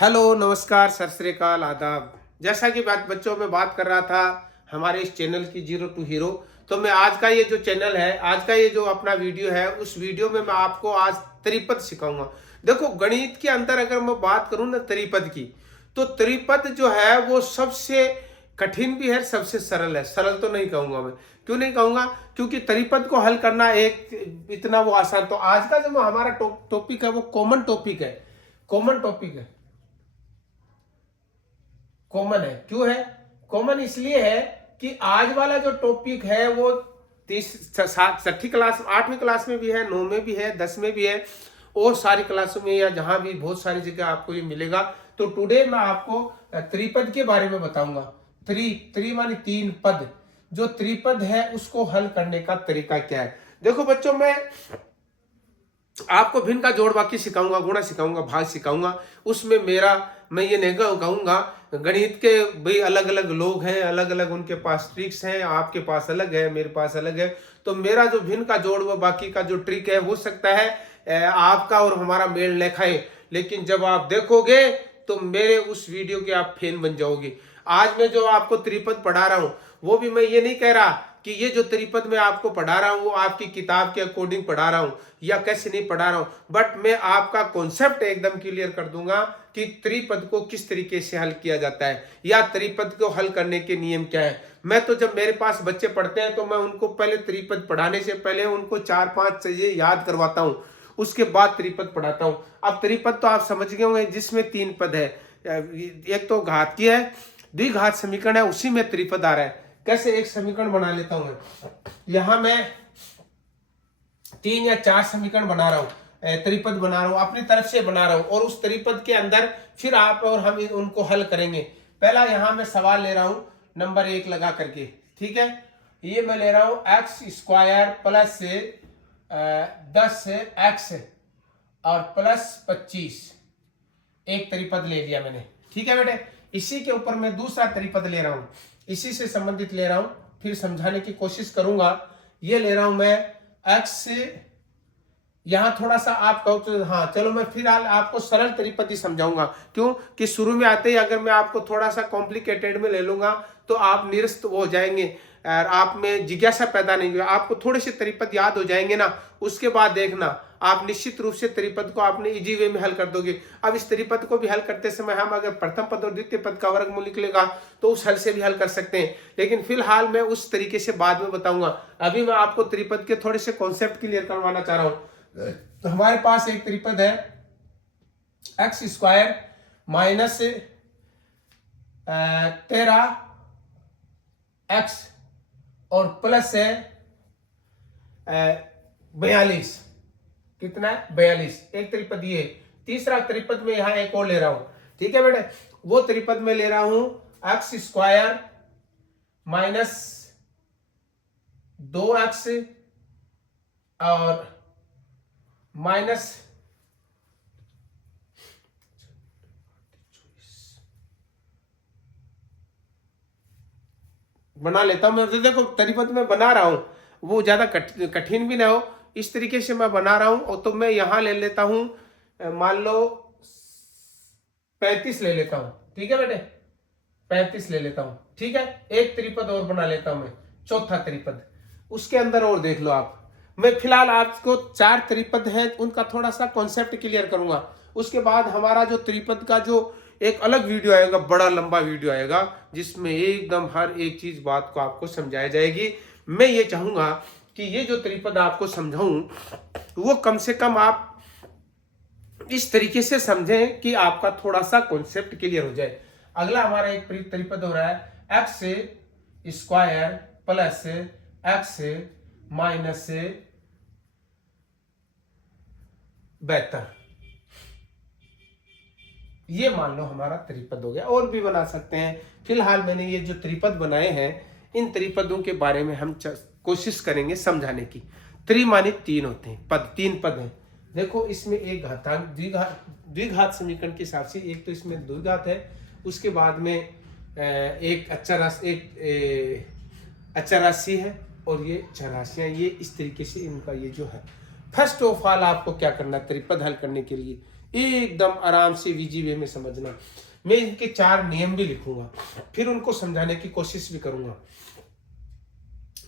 Hello, नमस्कार, सत श्री अकाल, आदाब। जैसा कि बात बच्चों में बात कर रहा था हमारे इस चैनल की जीरो टू हीरो। तो मैं आज का ये जो चैनल है, आज का ये जो अपना वीडियो है, उस वीडियो में मैं आपको आज त्रिपद सिखाऊंगा। देखो, गणित के अंदर अगर मैं बात करूं ना त्रिपद की, तो त्रिपद जो है वो सबसे कठिन भी है, सबसे सरल है। सरल तो नहीं कहूंगा मैं। क्यों नहीं कहूंगा? क्योंकि त्रिपद को हल करना एक इतना वो आसान। तो आज का जो हमारा टॉपिक है वो कॉमन टॉपिक है। कॉमन टॉपिक है, कॉमन है। क्यों है कॉमन? इसलिए है कि आज वाला जो टॉपिक है वो छठी क्लास, 8वीं क्लास में भी है, 9 में भी है, 10 में भी है, और सारी क्लासों में या जहां भी बहुत सारी जगह आपको ये मिलेगा। तो टुडे मैं आपको त्रिपद के बारे में बताऊंगा। त्रि मानी तीन पद। जो त्रिपद है उसको हल करने का तरीका क्या है। देखो बच्चों, मैं आपको भिन्न का जोड़ वाक्य सिखाऊंगा, गुणा सिखाऊंगा, भाग सिखाऊंगा। उसमें मैं ये नहीं कहूंगा गणित के भाई अलग अलग लोग हैं, अलग अलग उनके पास ट्रिक्स हैं, आपके पास अलग है, मेरे पास अलग है। तो मेरा जो भिन्न का जोड़ व बाकी का जो ट्रिक है हो सकता है आपका और हमारा मेल न खाए, लेकिन जब आप देखोगे तो मेरे उस वीडियो के आप फैन बन जाओगे। आज मैं जो आपको त्रिपद पढ़ा रहा हूं, वो भी मैं ये नहीं कह रहा कि ये जो त्रिपद मैं आपको पढ़ा रहा हूं वो आपकी किताब के अकॉर्डिंग पढ़ा रहा हूं या कैसे नहीं पढ़ा रहा हूं, बट मैं आपका कॉन्सेप्ट एकदम क्लियर कर दूंगा कि त्रिपद को किस तरीके से हल किया जाता है या त्रिपद को हल करने के नियम क्या है। मैं तो जब मेरे पास बच्चे पढ़ते हैं तो मैं उनको पहले त्रिपद पढ़ाने से पहले उनको 4-5 चीजें याद करवाता हूं, उसके बाद त्रिपद पढ़ाता हूं। अब त्रिपद तो आप समझ गए होंगे, जिसमें 3 पद है। एक तो घातीय है, द्विघात समीकरण है, उसी में त्रिपद आ रहा है। कैसे? एक समीकरण बना लेता हूं मैं। यहां मैं 3 या 4 समीकरण बना रहा हूं, त्रिपद बना रहा हूं, अपनी तरफ से बना रहा हूं, और उस त्रिपद के अंदर फिर आप और हम उनको हल करेंगे। पहला यहां मैं सवाल ले रहा हूं नंबर 1 लगा करके, ठीक है। ये मैं ले रहा हूं एक्स स्क्वायर प्लस 10 एक्स और प्लस 25। एक त्रिपद ले लिया मैंने, ठीक है बेटे। इसी के ऊपर मैं दूसरा त्रिपद ले रहा हूं, इसी से संबंधित ले रहा हूं, फिर समझाने की कोशिश करूंगा। ये ले रहा हूं मैं एक्स, यहां थोड़ा सा आप कहो तो हाँ चलो, मैं फिलहाल आपको सरल त्रिपद ही समझाऊंगा। क्यों कि शुरू में आते ही अगर मैं आपको थोड़ा सा कॉम्प्लिकेटेड में ले लूंगा तो आप निरस्त हो जाएंगे और आप में जिज्ञासा पैदा नहीं होगी। आपको थोड़े से त्रिपद याद हो जाएंगे ना, उसके बाद देखना आप निश्चित रूप से त्रिपद को आपने इजी वे में हल कर दोगे। अब इस त्रिपद को भी हल करते समय हम अगर प्रथम पद और द्वितीय पद का वर्गमूल निकलेगा तो उस हल से भी हल कर सकते हैं, लेकिन फिलहाल मैं उस तरीके से बाद में बताऊंगा। अभी मैं आपको त्रिपद के थोड़े से कॉन्सेप्ट क्लियर करवाना चाह रहा हूं। तो हमारे पास एक त्रिपद है एक्स स्क्वायर माइनस 13 एक्स और प्लस है 42। कितना है? 42। एक त्रिपद ये। तीसरा त्रिपद में यहां एक और ले रहा हूं, ठीक है बेटे। वो त्रिपद में ले रहा हूं एक्स स्क्वायर माइनस 2x और माइनस बना लेता हूं मैं। तो देखो, त्रिपद में बना रहा हूं, वो ज्यादा कठिन भी ना हो, इस तरीके से मैं बना रहा हूं। और तो मैं यहां ले लेता हूं, मान लो 35 ले लेता हूं, ठीक है बेटे। 35 ले लेता हूं, ठीक है। एक त्रिपद और बना लेता हूं मैं, चौथा त्रिपद। उसके अंदर और देख लो आप। मैं फिलहाल आपको 4 त्रिपद है उनका थोड़ा सा कॉन्सेप्ट क्लियर करूंगा। उसके बाद हमारा जो त्रिपद का जो एक अलग वीडियो आएगा, बड़ा लंबा वीडियो आएगा, जिसमें एकदम हर एक चीज बात को आपको समझाई जाएगी। मैं ये चाहूंगा कि ये जो त्रिपद आपको समझाऊं वो कम से कम आप इस तरीके से समझें कि आपका थोड़ा सा कॉन्सेप्ट क्लियर हो जाए। अगला हमारा एक त्रिपद हो रहा है x square plus x minus 72। ये मान लो हमारा त्रिपद हो गया। और भी बना सकते हैं। फिलहाल मैंने ये जो त्रिपद बनाए हैं, इन त्रिपदों के बारे में हम कोशिश करेंगे समझाने की। त्रिमानी 3 होते हैं पद, 3 पद हैं। देखो, इसमें एक घातांक द्विघात समीकरण के हिसाब से एक तो इसमें द्विघात है, उसके बाद में एक अचर राशि है और ये चराशियां। ये इस तरीके से इनका ये जो है। फर्स्ट ऑफ ऑल आपको क्या करना है त्रिपद हल करने के लिए एकदम आराम से इजी वे में समझना। मैं इनके 4 नियम भी लिखूंगा, फिर उनको समझाने की कोशिश भी करूंगा।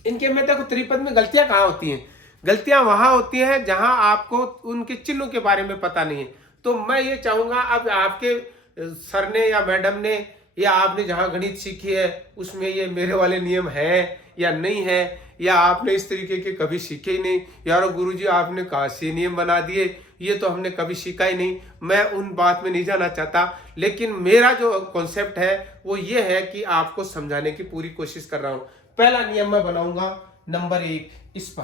इनके में देखो त्रिपद में गलतियां कहाँ होती हैं? गलतियां वहां होती हैं जहां आपको उनके चिन्हों के बारे में पता नहीं है। तो मैं ये चाहूंगा अब आपके सर ने या मैडम ने या आपने जहां गणित सीखी है उसमें ये मेरे वाले नियम है या नहीं है, या आपने इस तरीके के कभी सीखे ही नहीं, यारो गुरुजी आपने कहाँ से नियम बना दिए, ये तो हमने कभी सीखा ही नहीं। मैं उन बात में नहीं जाना चाहता, लेकिन मेरा जो कॉन्सेप्ट है वो ये है कि आपको समझाने की पूरी कोशिश कर रहा हूं। पहला नियम मैं बनाऊंगा नंबर 1, इस पर,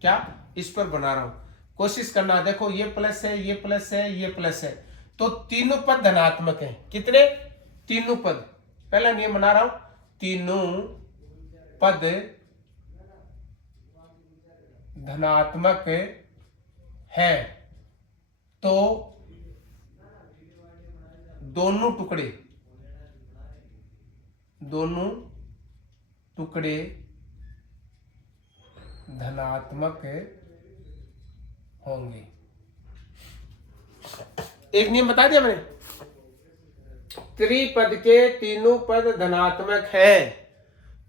क्या इस पर बना रहा हूं, कोशिश करना। देखो ये प्लस है, ये प्लस है, ये प्लस है, तो तीनों पद धनात्मक हैं। कितने? तीनों पद। पहला नियम बना रहा हूं, तीनों पद धनात्मक है तो दोनों टुकड़े धनात्मक होंगे। एक नियम बता दिया मैंने, त्रिपद के तीनों पद धनात्मक है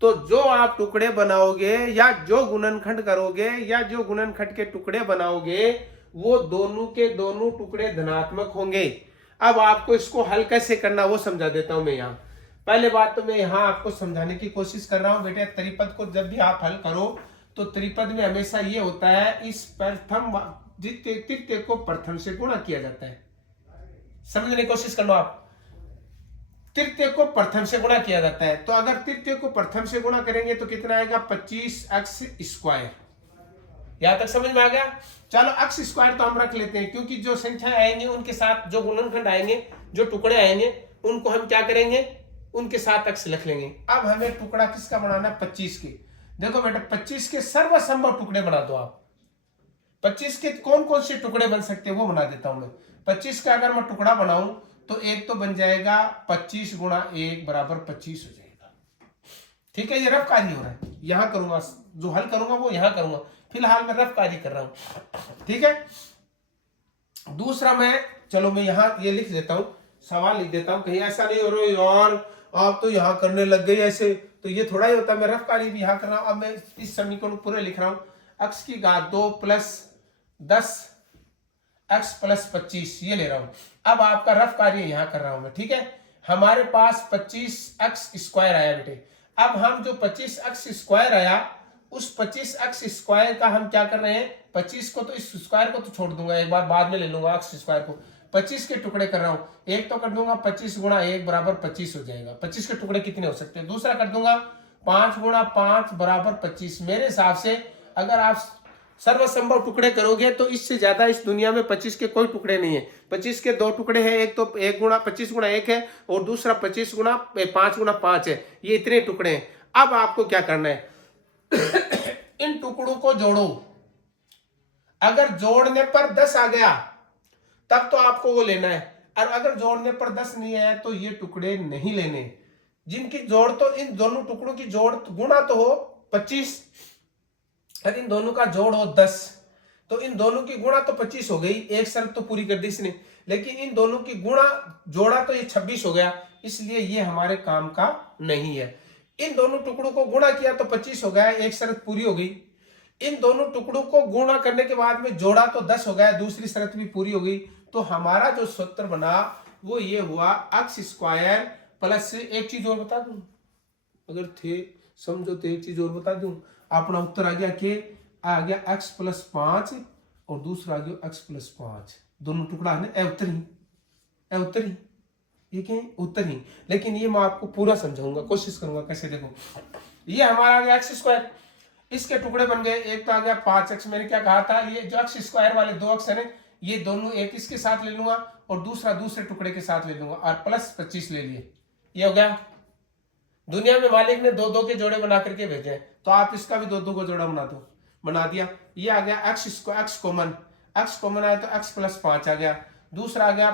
तो जो आप टुकड़े बनाओगे या जो गुणनखंड करोगे या जो गुणनखंड के टुकड़े बनाओगे वो दोनों के दोनों टुकड़े धनात्मक होंगे। अब आपको इसको हल कैसे करना वो समझा देता हूं मैं यहाँ। पहले बात तो मैं यहाँ आपको समझाने की कोशिश कर रहा हूं बेटे, त्रिपद को जब भी आप हल करो तो त्रिपद में हमेशा ये होता है, इस प्रथम तृतीय को प्रथम से गुणा किया जाता है। समझने की कोशिश कर लो आप, तृतीय को प्रथम से गुणा किया जाता है। तो अगर तृतीय को प्रथम से गुणा करेंगे तो कितना आएगा? 25x²। यहां तक समझ में आ गया? चलो x स्क्वायर तो हम रख लेते हैं, क्योंकि जो संख्या आएंगे उनके साथ जो गुणनखंड आएंगे, जो टुकड़े आएंगे, उनको हम क्या करेंगे? उनके साथ x लिख लेंगे। अब हमें टुकड़ा किसका बनाना है? 25 के। देखो बेटा 25 के सर्वसंभव टुकड़े बना दो आप। 25 के कौन कौन से टुकड़े बन सकते हैं वो बना देता हूं मैं। 25 का अगर मैं टुकड़ा बनाऊं तो एक तो बन जाएगा 25 गुणा 1 बराबर 25 हो जाएगा। ठीक है, ये रफ कार्य हो रहा है, यहां करूंगा, जो हल करूंगा वो यहां करूंगा, फिलहाल मैं रफ कार्य कर रहा हूं। ठीक है, दूसरा चलो मैं यहां ये लिख देता हूं, सवाल लिख देता हूं, कहीं ऐसा नहीं हो रहा यार आप तो यहां करने लग गए ऐसे, तो ये थोड़ा ही होता है। मैं रफ कार्य भी यहां कर रहा हूं। अब मैं इस समीकरण पूरे लिख रहा हूं, x की घात 2 प्लस 10 x प्लस 25 ये ले रहा हूं। अब आपका रफ कार्य यहां कर रहा हूं मैं। ठीक है, हमारे पास 25x² आया बेटे। अब हम जो 25x² आया उस 25x² का हम क्या कर रहे हैं? 25 को तो इस स्क्वायर को तो छोड़ दूंगा, एक बार बाद में ले लूंगा x² को। 25 के टुकड़े कर रहा हूं, एक तो कर दूंगा 25 गुणा 1 बराबर 25 हो जाएगा। 25 के टुकड़े कितने हो सकते हैं? दूसरा कर दूंगा 5 गुणा 5 बराबर 25। मेरे हिसाब से अगर आप सर्वसंभव टुकड़े करोगे तो इससे ज्यादा इस दुनिया में 25 के कोई टुकड़े नहीं है। 25 के 2 टुकड़े हैं, एक तो 25 गुणा 1 है और दूसरा 25 गुणा 5 गुणा 5 है। ये इतने टुकड़े हैं। अब आपको क्या करना है? इन टुकड़ों को जोड़ो। अगर जोड़ने पर 10 आ गया तब तो आपको वो लेना है, और अगर जोड़ने पर 10 नहीं आया तो ये टुकड़े नहीं लेने। जिनकी जोड़ तो इन दोनों टुकड़ों की जोड़ गुणा तो हो 25 और इन दोनों का जोड़ हो 10, तो इन दोनों की गुणा तो 25 हो गई, एक शर्त तो पूरी कर दी इसने। लेकिन इन दोनों की गुणा जोड़ा तो ये 26 हो गया, इसलिए ये हमारे काम का नहीं है। इन दोनों टुकड़ों को गुणा किया तो 25 हो गया, एक शर्त पूरी हो गई। इन दोनों टुकड़ों को गुणा करने के बाद में जोड़ा तो 10 हो गया, दूसरी शर्त भी पूरी हो गई। तो हमारा जो सूत्र बना वो ये हुआ x² प्लस, एक चीज और बता दूं, अगर थे समझो तो एक चीज और बता दूं, अपना उत्तर आ गया x प्लस 5 और दूसरा आ गया x प्लस 5। दोनों टुकड़ा है ना, उत्तर ही ये क्या उत्तर ही। लेकिन ये मैं आपको पूरा समझाऊंगा, कोशिश करूंगा कैसे। देखो ये हमारा आ गया x², इसके टुकड़े बन गए, एक तो आ गया 5x। मैंने क्या कहा था, ये जो x² वाले 2x है ये दोनों एक इसके साथ ले लूंगा और दूसरा दूसरे टुकड़े के साथ ले लूंगा, और प्लस 25 ले लिए। ये हो गया। दुनिया में मालिक ने 2-2 के जोड़े बना करके भेजे हैं, तो आप इसका भी 2-2 का जोड़ा बना दिया। ये आ गया x कॉमन आया तो x प्लस 5 आ गया, दूसरा आ गया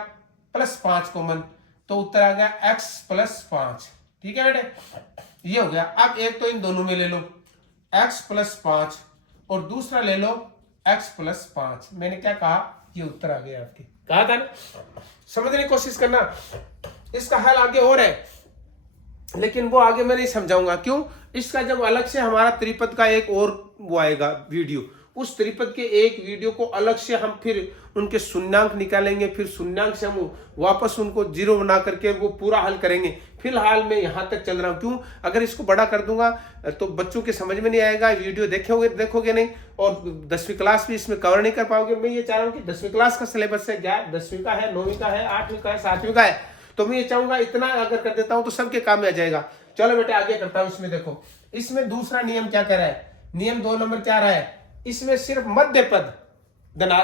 प्लस 5 कॉमन, तो उत्तर आ गया x प्लस 5। ठीक है बेटे, ये हो गया। अब एक तो इन दोनों में ले लो x प्लस 5 और दूसरा ले लो x प्लस 5। मैंने क्या कहा, ये उत्तर आ गया आपके। कहा था ना, समझने की कोशिश करना। इसका हल आगे और है, लेकिन वो आगे मैं नहीं समझाऊंगा। क्यों? इसका जब अलग से हमारा त्रिपद का एक और वो आएगा वीडियो, उस त्रिपद के एक वीडियो को अलग से हम फिर उनके शून्यांक निकालेंगे, फिर शून्यांक से हम वापस उनको जीरो बना करके वो पूरा हल करेंगे। फिलहाल मैं यहाँ तक चल रहा हूँ। क्यों? अगर इसको बड़ा कर दूंगा तो बच्चों के समझ में नहीं आएगा, वीडियो देखोगे नहीं, और 10वीं क्लास भी इसमें कवर नहीं कर पाओगे। मैं ये चाह रहा हूँ कि 10वीं क्लास का सिलेबस है, 10वीं का है, 9वीं का है, 8वीं का है, 7वीं का है, तो मैं ये चाहूंगा इतना अगर कर देता हूं तो सबके काम में आ जाएगा। चलो बेटे आगे करता हूं। इसमें देखो, इसमें दूसरा नियम क्या कह रहा है, नियम 2 नंबर क्या रहा है, इसमें सिर्फ मध्य पद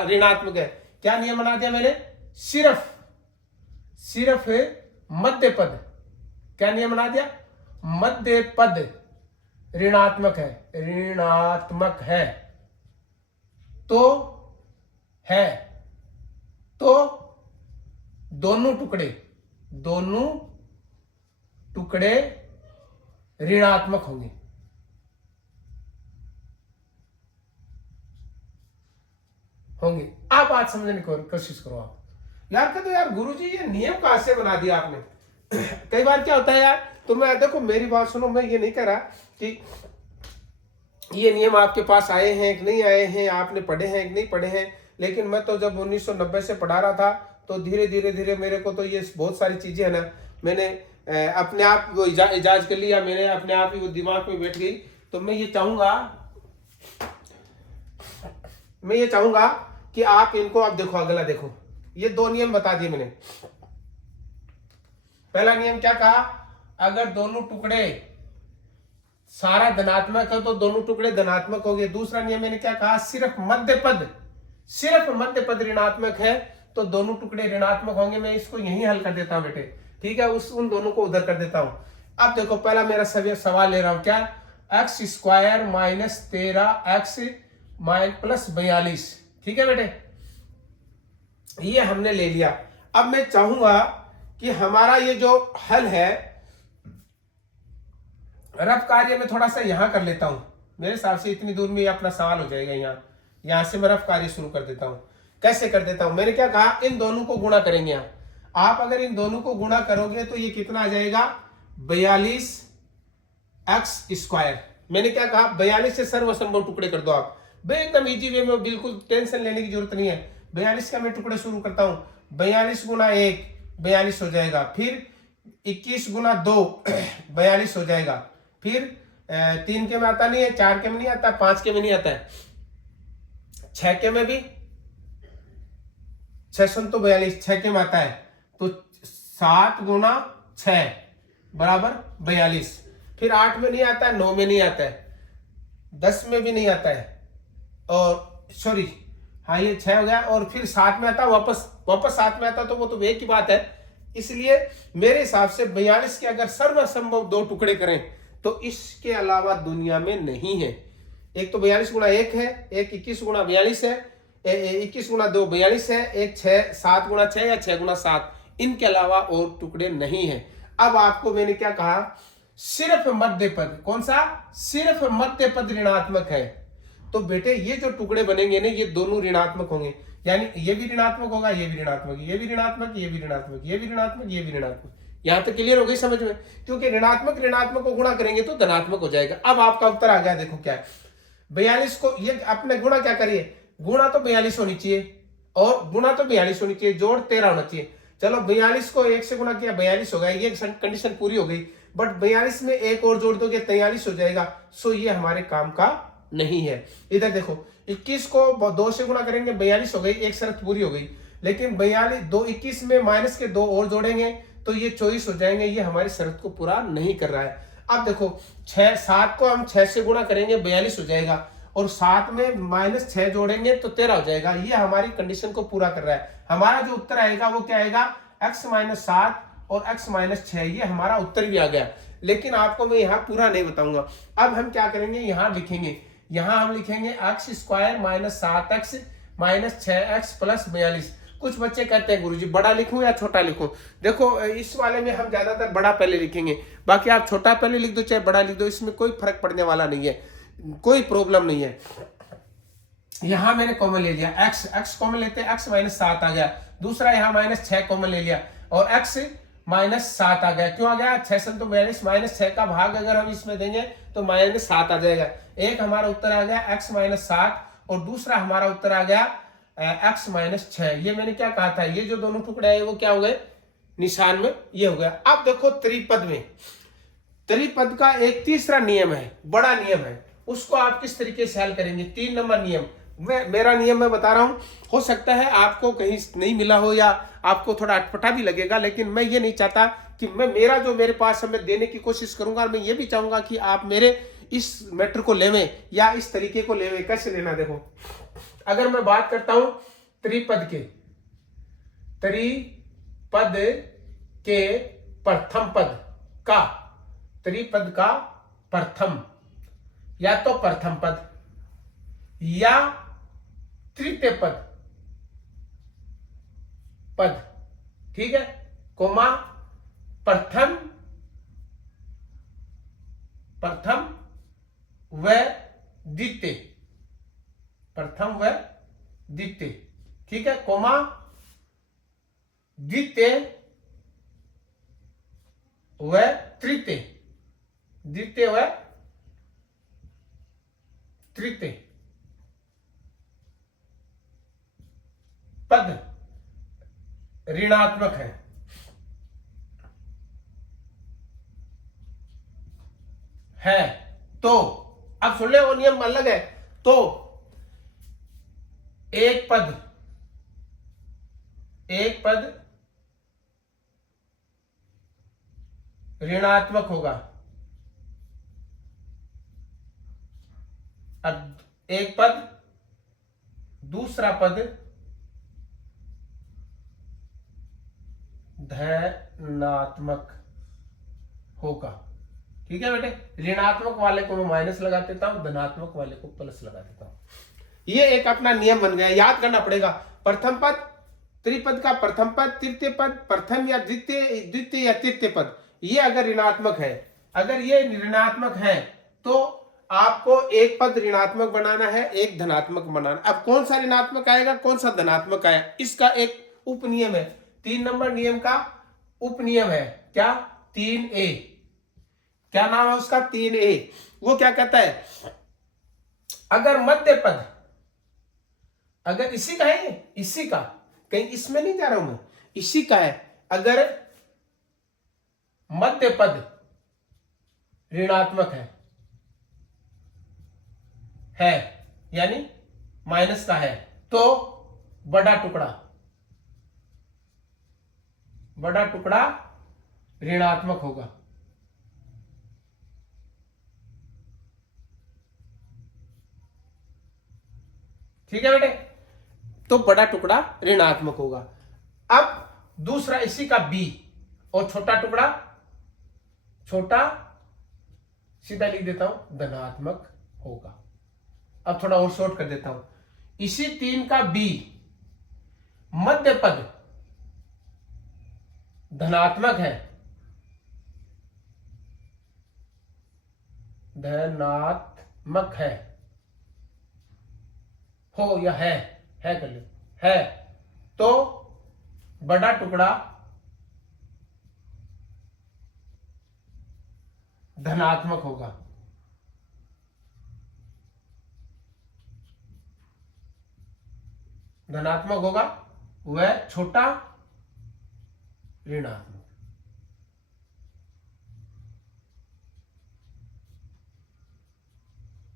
ऋणात्मक है। क्या नियम बना दिया मैंने? सिर्फ मध्य पद, क्या नियम बना दिया? मध्य पद ऋणात्मक है, तो दोनों टुकड़े ऋणात्मक होंगे। आप बात समझने की कोशिश करो। आप यार कहते यार गुरुजी ये नियम कहां से बना दिया आपने? कई बार क्या होता है यार, तो मैं देखो मेरी बात सुनो, मैं ये नहीं कह रहा कि ये नियम आपके पास आए हैं कि नहीं आए हैं, आपने पढ़े हैं कि नहीं पढ़े हैं, लेकिन मैं तो जब 1990 से पढ़ा रहा था तो धीरे धीरे मेरे को तो ये बहुत सारी चीजें है ना, मैंने अपने आप वो इजाज कर लिया, मेरे अपने आप ही वो दिमाग में बैठ गई। तो मैं ये चाहूंगा कि आप इनको आप देखो, अगला देखो, ये 2 नियम बता दिए मैंने। पहला नियम क्या कहा? अगर दोनों टुकड़े सारा धनात्मक है तो दोनों टुकड़े धनात्मक हो गए। दूसरा नियम मैंने क्या कहा? सिर्फ मध्य पद ऋणात्मक है तो दोनों टुकड़े ऋणात्मक होंगे। मैं इसको यही हल कर देता हूं बेटे, ठीक है, उन दोनों को उधर कर देता हूं। अब देखो पहला मेरा सवाल ले रहा हूं, क्या? x² - 13x + 42, ठीक है बेटे, ये हमने ले लिया। अब मैं चाहूंगा कि हमारा ये जो हल है, रफ कार्य में थोड़ा सा यहां कर लेता हूं, मेरे हिसाब से इतनी दूर में अपना सवाल हो जाएगा। यहां से मैं रफ कार्य शुरू कर देता हूं। कैसे कर देता हूं? मैंने क्या कहा? इन दोनों को गुणा करेंगे। आप अगर इन दोनों को गुणा करोगे तो ये कितना आ जाएगा? 42x²। मैंने क्या कहा? 42 से सर्वसंभव टुकड़े कर दो आप, एकदम इजी वे में, बिल्कुल टेंशन लेने की जरूरत नहीं है। 42 का मैं टुकड़े शुरू करता हूं, 42 × 1 42 हो जाएगा, फिर 21 × 2 42 हो जाएगा, फिर 3 के में आता नहीं है, 4 के में नहीं आता, 5 के में नहीं आता है, 6 के में भी 6 तो 42 6 के में आता है, तो 7 × 6 = 42। फिर 8 में नहीं आता है, 9 में नहीं आता है, 10 में भी नहीं आता है, और सॉरी हाँ ये 6 हो गया, और फिर 7 में आता, वापस 7 में आता, तो वो तो एक ही बात है। इसलिए मेरे हिसाब से 42 के अगर सर्वसंभव 2 टुकड़े करें तो इसके अलावा दुनिया में नहीं है। एक तो 42 × 1 है, एक 21 × 42 है, 21 × 2 42 है, एक 7 × 6 या 6 × 7, इनके अलावा और टुकड़े नहीं है। अब आपको मैंने क्या कहा? सिर्फ मध्य पद, कौन सा? सिर्फ मध्य पद ऋणात्मक है। तो बेटे ये जो टुकड़े बनेंगे ना, ये दोनों ऋणात्मक होंगे, यानी ये भी ऋणात्मक होगा, ये भी ऋणात्मक, ये भी ऋणात्मक, ये भी ऋणात्मक, ये भी ऋणात्मक, ये भी ऋणात्मक। यहां तक क्लियर हो गई समझ में? क्योंकि ऋणात्मक को गुणा करेंगे तो धनात्मक हो जाएगा। अब आपका उत्तर आ गया, देखो क्या है। 42 को ये अपने गुणा क्या करिए, गुणा तो 42 होनी चाहिए, और गुणा तो 42 होनी चाहिए, जोड़ 13 होना चाहिए। चलो 42 को 1 से गुणा किया, 42 हो गया, ये कंडीशन पूरी हो गई। बट 42 में 1 और जोड़ दोगे 43 हो जाएगा। सो ये हमारे काम का नहीं है। इधर देखो 21 को 2 से गुणा करेंगे, 42 हो गई, एक शर्त पूरी हो गई। लेकिन 21 में माइनस के 2 और जोड़ेंगे तो ये 24 हो जाएंगे, ये हमारी शर्त को पूरा नहीं कर रहा है। अब देखो 7 को हम 6 से गुणा करेंगे, 42 हो जाएगा, और 7 में -6 जोड़ेंगे तो 13 हो जाएगा, ये हमारी कंडीशन को पूरा कर रहा है। हमारा जो उत्तर आएगा वो क्या आएगा? x - 7 और x - 6, ये हमारा उत्तर भी आ गया। लेकिन आपको मैं यहाँ पूरा नहीं बताऊंगा। अब हम क्या करेंगे, यहाँ लिखेंगे, यहाँ हम लिखेंगे x² - 7x - 6x + 42। कुछ बच्चे कहते हैं गुरुजी बड़ा लिखूं या छोटा लिखूं? देखो इस वाले में हम ज्यादातर बड़ा पहले लिखेंगे, बाकी आप छोटा पहले लिख दो चाहे बड़ा लिख दो, इसमें कोई फर्क पड़ने वाला नहीं है, कोई प्रॉब्लम नहीं है। यहां मैंने कॉमन ले लिया, x कॉमन लेते हैं, x - 7 आ गया, दूसरा यहाँ -6 कॉमन ले लिया और x -7 आ गया। क्यों आ गया? 6 से तो -6 का भाग अगर हम इसमें देंगे तो -7 आ जाएगा। एक हमारा उत्तर आ गया x -7 और दूसरा हमारा उत्तर आ गया x -6। ये मैंने क्या कहा था, ये जो दोनों टुकड़े हैं वो क्या हो गए, निशान में ये हो गया। अब देखो त्रिपद में, त्रिपद का एक तीसरा नियम है, बड़ा नियम है, उसको आप किस तरीके से हल करेंगे। 3 नंबर नियम, मेरा नियम मैं बता रहा हूं, हो सकता है आपको कहीं नहीं मिला हो या आपको थोड़ा अटपटा भी लगेगा, लेकिन मैं ये नहीं चाहता कि मेरा जो मेरे पास है मैं देने की कोशिश करूंगा। मैं ये भी चाहूंगा कि आप मेरे इस मैटर को लेवें या इस तरीके को लेवें। कैसे लेना, देखो अगर मैं बात करता हूं त्रिपद के प्रथम पद का, त्रिपद का प्रथम, या तो प्रथम पद या तृतीय पद, ठीक है, कोमा प्रथम व द्वितीय, प्रथम व द्वितीय, ठीक है, कोमा द्वितीय व तृतीय, द्वितीय व तृतीय पद ऋणात्मक है तो, अब सुन ले, वो नियम अलग है। तो एक पद ऋणात्मक होगा, अब एक पद, दूसरा पद धनात्मक होगा, ठीक है बेटे। ऋणात्मक वाले को मैं माइनस लगा देता हूं, धनात्मक वाले को प्लस लगा देता हूं। ये एक अपना नियम बन गया, याद करना पड़ेगा। प्रथम पद, त्रिपद का प्रथम पद, तृतीय पद, प्रथम या द्वितीय या तृतीय पद, ये अगर ऋणात्मक है, अगर ये ऋणात्मक है तो आपको एक पद ऋणात्मक बनाना है, एक धनात्मक बनाना। अब कौन सा ऋणात्मक आएगा, कौन सा धनात्मक आएगा, इसका एक उपनियम है। 3 नंबर नियम का उपनियम है क्या, 3A, क्या नाम है उसका, 3A। वो क्या कहता है, अगर मध्य पद, अगर इसी का है, इसी का, कहीं इसमें नहीं जा रहा हूं मैं, इसी का है, अगर मध्य पद ऋणात्मक है यानी माइनस का है, तो बड़ा टुकड़ा ऋणात्मक होगा। ठीक है बेटे, तो बड़ा टुकड़ा ऋणात्मक होगा। अब दूसरा इसी का B, और छोटा टुकड़ा, छोटा सीधा लिख देता हूं, धनात्मक होगा। अब थोड़ा और शॉर्ट कर देता हूं, इसी 3 का B, मध्य पद धनात्मक है, धनात्मक हो या है कर ले, है, तो बड़ा टुकड़ा धनात्मक होगा। धनात्मक होगा, वह छोटा ऋणात्मक।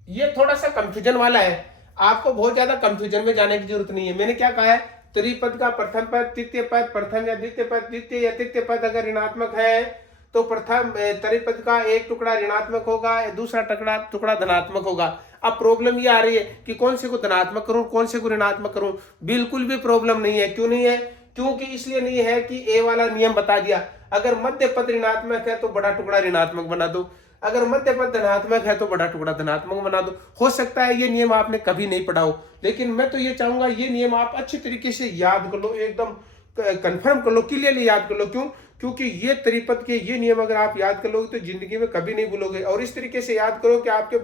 ये थोड़ा सा कंफ्यूजन वाला है, आपको बहुत ज्यादा कंफ्यूजन में जाने की जरूरत नहीं है। मैंने क्या कहा है, त्रिपद का प्रथम पद, तृतीय पद, प्रथम या द्वितीय पद, द्वितीय या तृतीय पद अगर ऋणात्मक है तो प्रथम त्रिपद का एक टुकड़ा ऋणात्मक होगा, दूसरा टुकड़ा धनात्मक होगा। अब प्रॉब्लम ये आ रही है कि कौन से को धनात्मक करूं, कौन से को ऋणात्मक करूं। बिल्कुल भी प्रॉब्लम नहीं है। क्यों नहीं है, क्योंकि इसलिए नहीं है कि ए वाला नियम बता दिया, अगर मध्य पद ऋणात्मक है तो बड़ा टुकड़ा ऋणात्मक बना दो, अगर मध्य पद धनात्मक है तो बड़ा टुकड़ा धनात्मक बना दो। हो सकता है ये नियम आपने कभी नहीं पढ़ा हो, लेकिन मैं तो ये चाहूंगा ये नियम आप अच्छी तरीके से याद कर लो, एकदम कंफर्म कर लो, क्लियरली याद कर लो। क्यों, क्योंकि ये त्रिपद के ये नियम अगर आप याद कर लोगे तो जिंदगी में कभी नहीं भूलोगे। और इस तरीके से याद करो कि आपके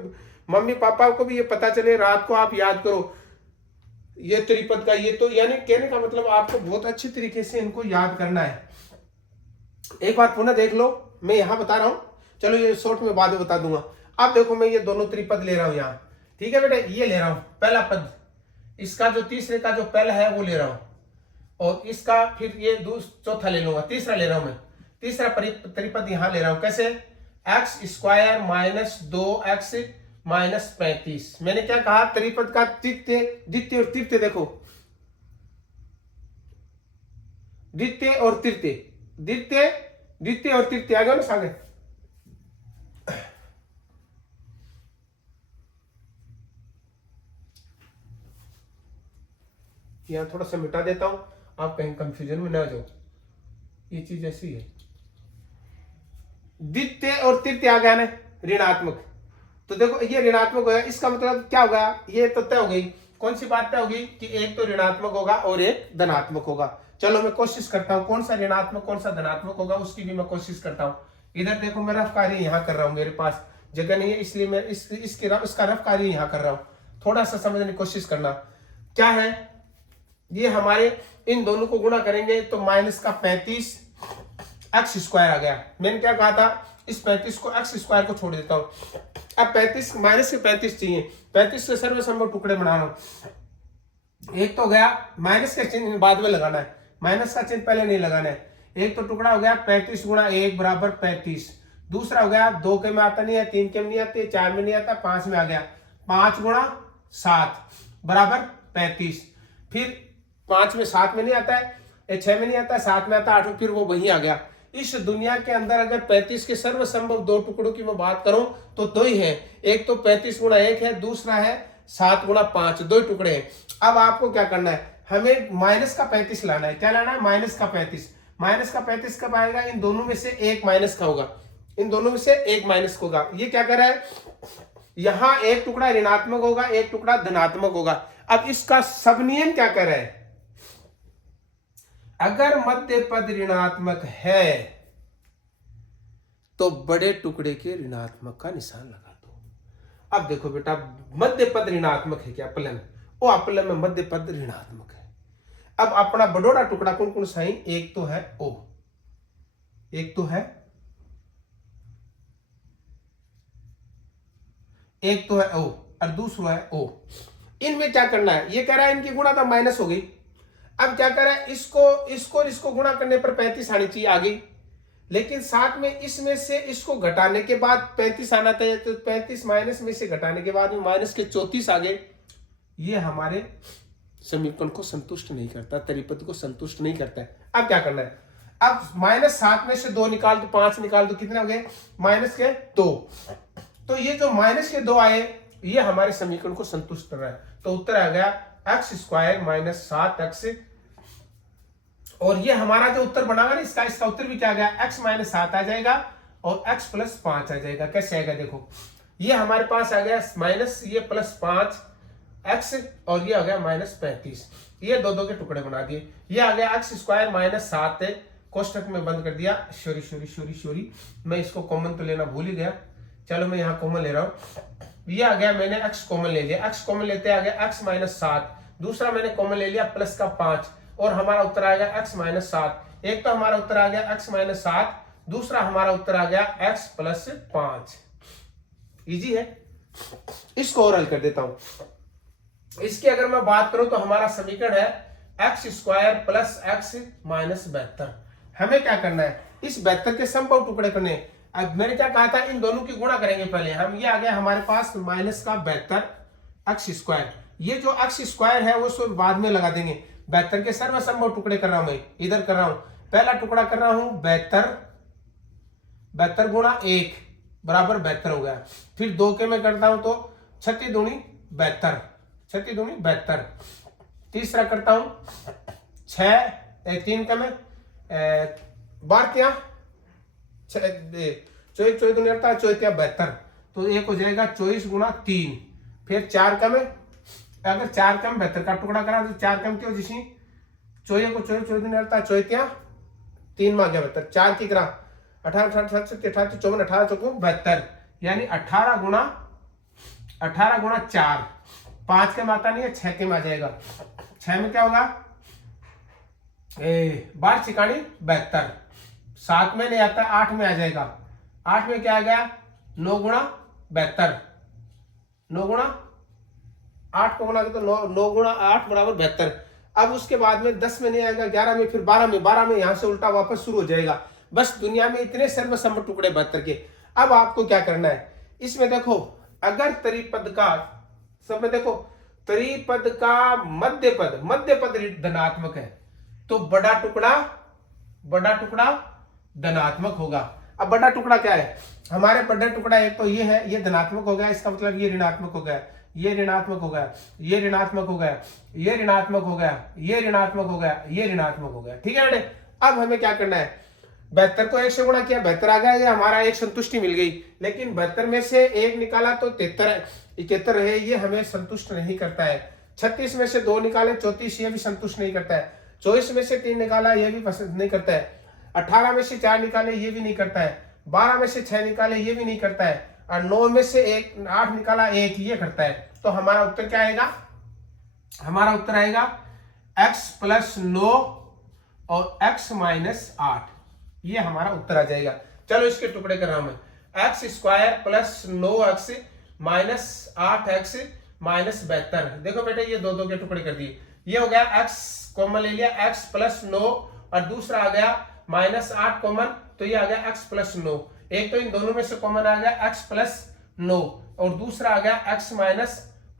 मम्मी पापा को भी ये पता चले, रात को आप याद करो। ये त्रिपद का ये तो यानी कहने का मतलब आपको बहुत अच्छी तरीके से इनको याद करना है। एक बार पुनः देख लो, मैं यहां बता रहा हूं, चलो ये शॉर्ट में बाद में बता दूंगा। अब देखो मैं ये दोनों त्रिपद ले रहा हूं यहाँ, ठीक है बेटा, ये ले रहा हूं पहला पद, इसका जो तीसरे का जो पहला है वो ले रहा हूं, और इसका फिर ये चौथा ले लूंगा, तीसरा ले रहा हूं मैं, तीसरा त्रिपद यहां ले रहा हूं। कैसे? X square minus 2x minus 35। मैंने क्या कहा? त्रिपद का द्वितीय, द्वितीय और तृतीय देखो, द्वितीय और तृतीय, द्वितीय, द्वितीय और तृतीय आ गया ना सागे। यहां थोड़ा सा मिटा देता हूं, आप कहीं कंफ्यूजन में ना जाओ, ये चीज ऐसी है। द्वितीय और तृतीय आ गया ना ऋणात्मक, तो देखो ये ऋणात्मक हो गया, इसका मतलब क्या होगा? ये तो तय हो गई, कौन सी बात तय होगी कि एक तो ऋणात्मक होगा और एक धनात्मक होगा। चलो मैं कोशिश करता हूं कौन सा ऋणात्मक कौन सा धनात्मक होगा उसकी भी मैं कोशिश करता हूं। इधर देखो मैं रफ कार्य यहां कर रहा हूं, मेरे पास जगह नहीं है इसलिए मैं इसका रफ कार्य यहां कर रहा हूं, थोड़ा सा समझने की कोशिश करना। क्या है ये? हमारे इन दोनों को गुणा करेंगे तो माइनस का 35 एक्स स्क्वायर आ गया। मैंने क्या कहा था? इस 35 को एक्स स्क्वायर को छोड़ देता हूं। अब 35 माइनस के 35 चाहिए, 35 के सर्वसंभव टुकड़े बना रहा हूं। एक तो गया, माइनस का चिन्ह बाद में लगाना है, माइनस का चिन्ह पहले नहीं लगाना है। एक तो टुकड़ा हो गया 35 गुणा 1 बराबर 35। दूसरा हो गया 2 के में आता नहीं है, 3 के में नहीं आते, 4 में नहीं आता, 5 में आ गया, 5 गुणा 7 बराबर 35। फिर 5 में 7 में नहीं आता है, 6 में नहीं आता, 7 में आता, 8 में, फिर वो वही आ गया। इस दुनिया के अंदर अगर 35 के सर्वसंभव दो टुकड़ों की मैं बात करूं तो दो ही है, एक तो 35 गुणा 1 है, दूसरा है 7 गुणा 5, दो टुकड़े हैं। अब आपको क्या करना है? हमें माइनस का 35 लाना है। क्या लाना है? माइनस का 35। माइनस का 35 कब आएगा? इन दोनों में से एक माइनस का होगा, इन दोनों में से एक माइनस का होगा। ये क्या कर रहा है? यहां एक टुकड़ा ऋणात्मक होगा, एक टुकड़ा धनात्मक होगा। अब इसका सब नियम क्या कर रहा है? अगर मध्य पद ऋणात्मक है तो बड़े टुकड़े के ऋणात्मक का निशान लगा दो। अब देखो बेटा, मध्य पद ऋणात्मक है क्या? अपलन, वो अपलन में मध्य पद ऋणात्मक है। अब अपना बड़ोड़ा टुकड़ा कौन कौन सा है? एक तो है ओ, एक तो है, एक तो है ओ और दूसरा है ओ। इनमें क्या करना है? ये कह रहा है इनकी गुणा तो माइनस हो गई। अब क्या कर रहा है? इसको गुणा करने पर 35 आनी चाहिए, आ गई, लेकिन साथ में इसमें से इसको घटाने के बाद 35 आना चाहिए, तो 35 माइनस में से घटाने के बाद में माइनस के 34 आ गए। ये हमारे समीकरण को संतुष्ट नहीं करता, त्रिपद को संतुष्ट नहीं करता है। अब क्या करना है? अब -7 में से 2 निकाल दो, 5 निकाल दो, कितने हो गए? -2। तो ये जो -2 आए ये हमारे समीकरण को संतुष्ट कर रहा है, तो उत्तर आ गया एक्स स्क्वायर माइनस 7x। और ये हमारा जो उत्तर बनागा ना इसका उत्तर भी क्या गया? x माइनस 7 आ जाएगा और x प्लस 5 आ जाएगा। कैसे आएगा? देखो ये हमारे पास आ गया माइनस, ये प्लस 5x और ये आ गया -35। ये दो के टुकड़े बना दिए। ये आ गया एक्स स्क्वायर माइनस 7, कोष्टक में बंद कर दिया। सॉरी मैं इसको कॉमन तो लेना भूल ही गया, चलो मैं यहाँ कॉमन ले रहा हूँ। ये आ गया, मैंने x कॉमन ले लिया, x कॉमन लेते आ गया x माइनस 7, दूसरा मैंने कॉमन ले लिया प्लस का 5 और हमारा उत्तर आ गया x माइनस 7। एक तो हमारा उत्तर आ गया x माइनस 7, दूसरा हमारा उत्तर आ गया x प्लस 5। इजी है, इसको और हल कर देता हूं। इसकी अगर मैं बात करूं तो हमारा समीकरण है x square plus x minus 72। हमें क्या करना है? इस 72 के समबाहु टुकड़े करने। अब मैंने क्या कहा था? इन दोनों की गुणा करेंगे पहले हम। ये आ गया हमारे पास माइनस का 72 एक्स स्क्वायर। ये जो एक्स स्क्वायर है वो सब बाद में लगा देंगे। 72 के सर्वसंभव टुकड़े कर रहा हूं, मैं इधर कर रहा हूं। पहला टुकड़ा कर रहा हूं 72 गुणा 1 बराबर 72 हो गया। फिर 2 के में करता हूं तो 36 दूनी 72, 36 दूनी 72। तीसरा करता हूं 3 का में 12 24 दूनी 72, तो एक हो जाएगा 24 गुणा 3। फिर 4 का में, अगर 4 का में 72 का टुकड़ा करा तो 4 कम क्यों जिसी 24 को 24 दूनी 48, 3 में आ गया 72, 4 की करा 18 18 18 54 18 72, यानी 18 गुणा 4 5 के में आता नहीं है, 6 के में आ जाएगा। 6 में क्या होगा, 12 छिकाणी 72। 7 में नहीं आता, 8 में आ जाएगा। 8 में क्या आ गया, 9 गुणा 72। 9 गुणा 8 को गुणा तो 9 गुणा 8 बराबर 72। अब उसके बाद में 10 में नहीं आएगा, 11 में, फिर 12 में। 12 में यहां से उल्टा वापस शुरू हो जाएगा। बस दुनिया में इतने सर्वसम्मत टुकड़े 72 के। अब आपको क्या करना है, इसमें देखो, अगर त्रिपद का, सब में देखो, त्रिपद का मध्य पद धनात्मक है तो बड़ा टुकड़ा धनात्मक होगा। अब बड़ा टुकड़ा क्या है, हमारे बड़ा टुकड़ा एक तो ये है, ये धनात्मक हो गया, इसका मतलब ये ऋणात्मक हो गया, ये ऋणात्मक हो गया, ये ऋणात्मक हो गया, ये ऋणात्मक हो गया, ये ऋणात्मक हो गया, ये ऋणात्मक हो गया। ठीक है बेटे, अब हमें क्या करना है, 72 को 1 से गुणा किया, 72 आ गया, ये हमारा एक संतुष्टि मिल गई। लेकिन 72 में से 1 निकाला तो 73 है, ये हमें संतुष्ट नहीं करता है। 36 में से 2 निकाले, 34, ये भी संतुष्ट नहीं करता है। 24 में से 3 निकाला, ये भी पसंद नहीं करता है। 18 में से 4 निकाले, ये भी नहीं करता है। 12 में से 6 निकाले, ये भी नहीं करता है। और 9 में से 8 निकाला, 1 ये करता है। तो हमारा उत्तर क्या आएगा, हमारा उत्तर आएगा x + 9 और x - 8, ये हमारा उत्तर आ जाएगा। चलो इसके टुकड़े कर रहा हूं मैं, x² + 9x - 8x - 72। देखो बेटे, ये दो के टुकड़े कर दिए। ये हो गया x कॉमन ले लिया, x + 9, और दूसरा आ गया -8 कॉमन, तो ये आ गया x + 9। एक तो इन दोनों में से कॉमन आ गया x + 9, और दूसरा आ गया x -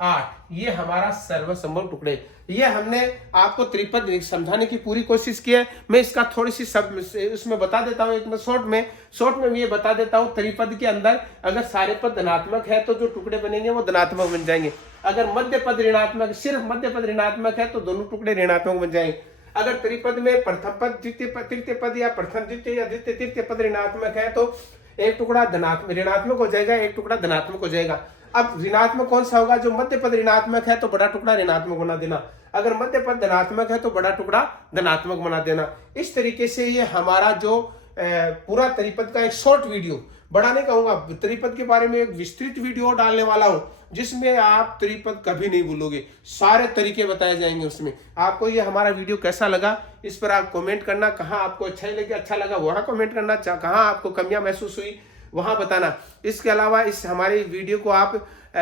8। ये हमारा सर्वसम्भव टुकड़े। ये हमने आपको त्रिपद समझाने की पूरी कोशिश की है। मैं इसका थोड़ी सी सब उसमें बता देता हूँ, एक शॉर्ट में ये बता देता हूँ। त्रिपद के अंदर अगर सारे पद धनात्मक है तो जो टुकड़े बनेंगे वो धनात्मक बन जाएंगे। अगर मध्य पद ऋणात्मक, सिर्फ मध्य पद ऋणात्मक है तो दोनों टुकड़े ऋणात्मक बन जाएंगे। अगर त्रिपद में प्रथम पद, द्वितीय पद, तृतीय पद, या प्रथम द्वितीय या द्वितीय तृतीय पद ऋणात्मक है तो एक टुकड़ा ऋणात्मक हो जाएगा, एक टुकड़ा धनात्मक हो जाएगा। अब ऋणात्मक कौन सा होगा, जो मध्य पद ऋणात्मक है तो बड़ा टुकड़ा ऋणात्मक बना देना, अगर मध्य पद धनात्मक है तो बड़ा टुकड़ा धनात्मक बना देना। इस तरीके से ये हमारा जो पूरा त्रिपद का एक शॉर्ट वीडियो, बड़ा नहीं कहूंगा, त्रिपद के बारे में एक विस्तृत वीडियो डालने वाला हूं जिसमें आप त्रिपद कभी नहीं भूलोगे, सारे तरीके बताए जाएंगे उसमें। आपको ये हमारा वीडियो कैसा लगा इस पर आप कमेंट करना, कहाँ आपको अच्छा लगा वहां कमेंट करना, कहाँ आपको कमियां महसूस हुई वहां बताना। इसके अलावा इस हमारे वीडियो को आप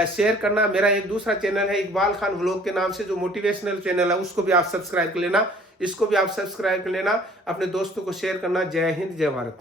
शेयर करना। मेरा एक दूसरा चैनल है इकबाल खान व्लॉग के नाम से, जो मोटिवेशनल चैनल है, उसको भी आप सब्सक्राइब कर लेना, इसको भी आप सब्सक्राइब कर लेना, अपने दोस्तों को शेयर करना। जय हिंद, जय भारत।